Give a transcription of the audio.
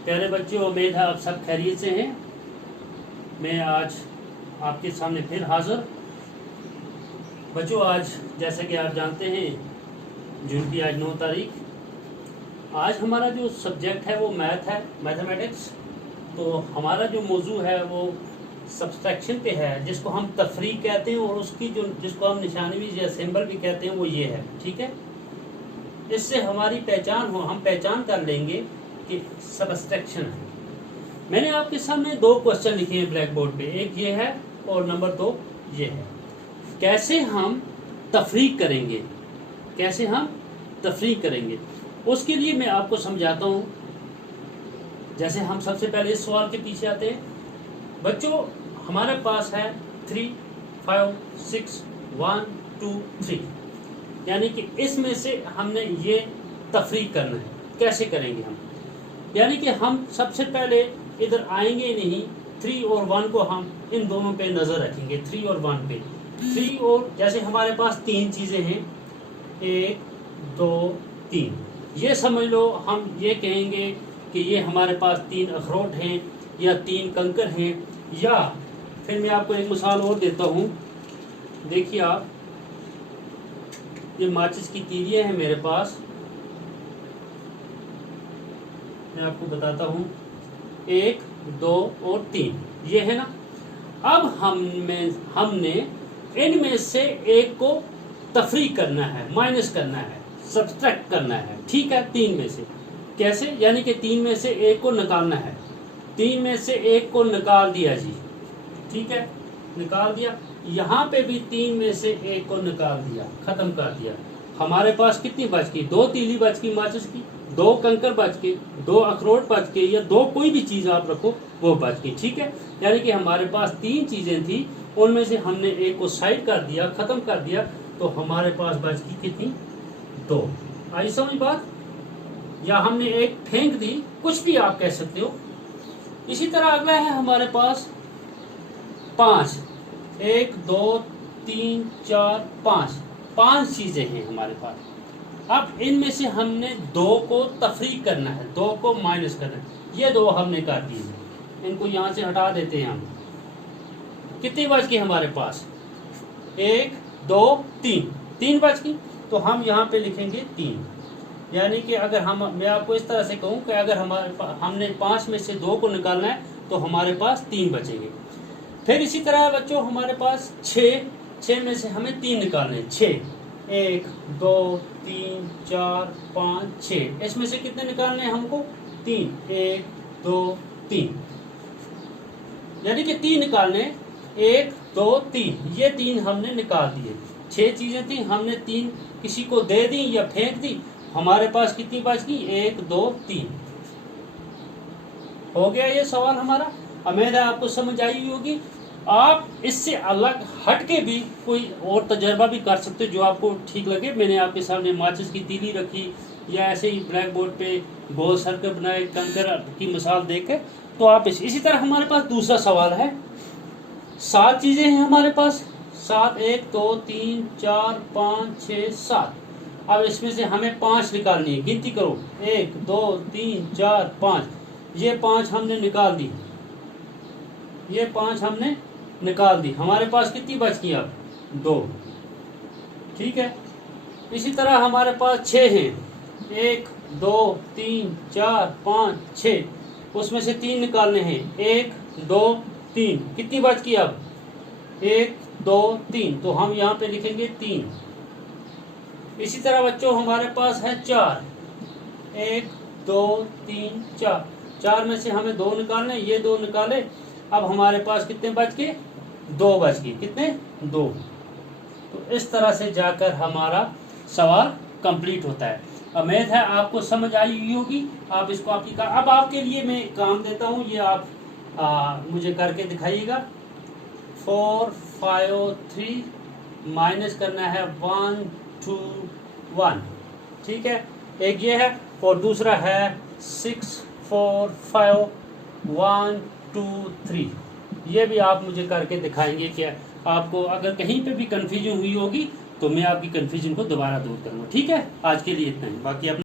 प्यारे बच्चों, उम्मीद है आप सब खैरियत से हैं। मैं आज आपके सामने फिर हाजिर। बच्चों, आज जैसा कि आप जानते हैं जून की आज 9 तारीख। आज हमारा जो सब्जेक्ट है वो मैथ है, मैथमेटिक्स। तो हमारा जो मौजू है वो सब्सट्रैक्शन पे है, जिसको हम तफरीक कहते हैं, और उसकी जो जिसको हम निशानी भी या सिंबल भी कहते हैं वो ये है। ठीक है, इससे हमारी पहचान हो, हम पहचान कर लेंगे कि सब्सट्रैक्शन है। मैंने आपके सामने 2 क्वेश्चन लिखे हैं ब्लैक बोर्ड पे, एक ये है और नंबर 2 ये है। कैसे हम तफरीक करेंगे, कैसे हम तफरीक करेंगे, उसके लिए मैं आपको समझाता हूँ। जैसे हम सबसे पहले इस सवाल के पीछे आते हैं। बच्चों, हमारे पास है 3, 5, 6, 1, 2, 3, यानी कि इसमें से हमने ये तफरीक करना है। कैसे करेंगे हम? यानी कि हम सबसे पहले इधर आएंगे नहीं, 3 और 1 को हम इन दोनों पे नज़र रखेंगे, 3 और 1 पे। 3 और जैसे हमारे पास 3 चीज़ें हैं, 1, 2, 3, ये समझ लो हम ये कहेंगे कि ये हमारे पास 3 अखरोट हैं या 3 कंकर हैं। या फिर मैं आपको एक मिसाल और देता हूँ। देखिए आप, ये माचिस की तीलियाँ हैं मेरे पास, मैं आपको बताता हूँ, 1, 2 और 3, ये है ना। अब हमने इनमें से एक को तफरीक करना है, माइनस करना है, सब्सट्रैक्ट करना है। ठीक है, 3 में से कैसे? यानी कि 3 में से एक को निकालना है। 3 में से एक को निकाल दिया जी, ठीक है, निकाल दिया। यहाँ पे भी 3 में से एक को निकाल दिया, खत्म कर दिया। हमारे पास कितनी बच गई? 2 तीली बच गई माचिस की, 2 कंकर बच के, 2 अखरोट बच के, या 2 कोई भी चीज़ आप रखो वो बच गई। ठीक है, यानी कि हमारे पास 3 चीज़ें थी, उनमें से हमने एक को साइड कर दिया, ख़त्म कर दिया, तो हमारे पास बच गई कितनी? 2। आई समझ बात? या हमने एक फेंक दी, कुछ भी आप कह सकते हो। इसी तरह अगला है हमारे पास 5, 1, 2, 3, 4, 5 चीज़ें हैं हमारे पास। अब इनमें से हमने 2 को तफरीक करना है, 2 को माइनस करना है। ये 2 हमने काट दिए, इनको यहाँ से हटा देते हैं हम। कितनी बच गई हमारे पास? 1, 2, 3 बच गई। तो हम यहाँ पे लिखेंगे 3। यानी कि अगर मैं आपको इस तरह से कहूँ कि अगर हमने 5 में से 2 को निकालना है तो हमारे पास 3 बचेंगे। फिर इसी तरह बच्चों हमारे पास 6 में से हमें 3 निकालने हैं। 6, 1, 2, 3, 4, 5, 6, इसमें से कितने निकालने हैं हमको? 3, 1, 2, 3, यानी कि 3 निकालने, 1, 2, 3, ये 3 हमने निकाल दिए। 6 चीजें थी, हमने 3 किसी को दे दी या फेंक दी। हमारे पास कितनी बच गई? 1, 2, 3। हो गया ये सवाल हमारा। उम्मीद है आपको समझ आई होगी। आप इससे अलग हट के भी कोई और तजर्बा भी कर सकते हो जो आपको ठीक लगे। मैंने आपके सामने माचिस की तीली रखी, या ऐसे ही ब्लैक बोर्ड पे गोल सर्कल बनाए कंकर की मिसाल देकर, तो आप इसी तरह हमारे पास दूसरा सवाल है। 7 चीजें हैं हमारे पास, 7, 1, 2, 3, 4, 5, 6, 7। अब इसमें से हमें 5 निकालनी है। गिनती करो, 1, 2, 3, 4, 5। ये 5 हमने निकाल दी, ये 5 हमने निकाल दी। हमारे पास कितनी बच गई? अब 2। ठीक है, इसी तरह हमारे पास 6 हैं, 1, 2, 3, 4, 5, 6। उसमें से 3 निकालने हैं, 1, 2, 3। कितनी बच गई अब? 1, 2, 3, तो हम यहाँ पे लिखेंगे 3। इसी तरह बच्चों हमारे पास है 4, 1, 2, 3, 4 में से हमें 2 निकालने, ये 2 निकाले। अब हमारे पास कितने बच गए? 2 बच गए। कितने? 2। तो इस तरह से जाकर हमारा सवाल कंप्लीट होता है। उम्मीद है आपको समझ आई हुई होगी। आप इसको अब आपके लिए मैं काम देता हूँ, ये आप मुझे करके दिखाइएगा। 4, 5, 3 माइनस करना है 1, 2, 1। ठीक है, एक ये है, और दूसरा है 6, 4, 5, 1, 2, 3। ये भी आप मुझे करके दिखाएंगे। कि आपको अगर कहीं पे भी कंफ्यूजन हुई होगी तो मैं आपकी कंफ्यूजन को दोबारा दूर करूँगा। ठीक है, आज के लिए इतना ही। बाकी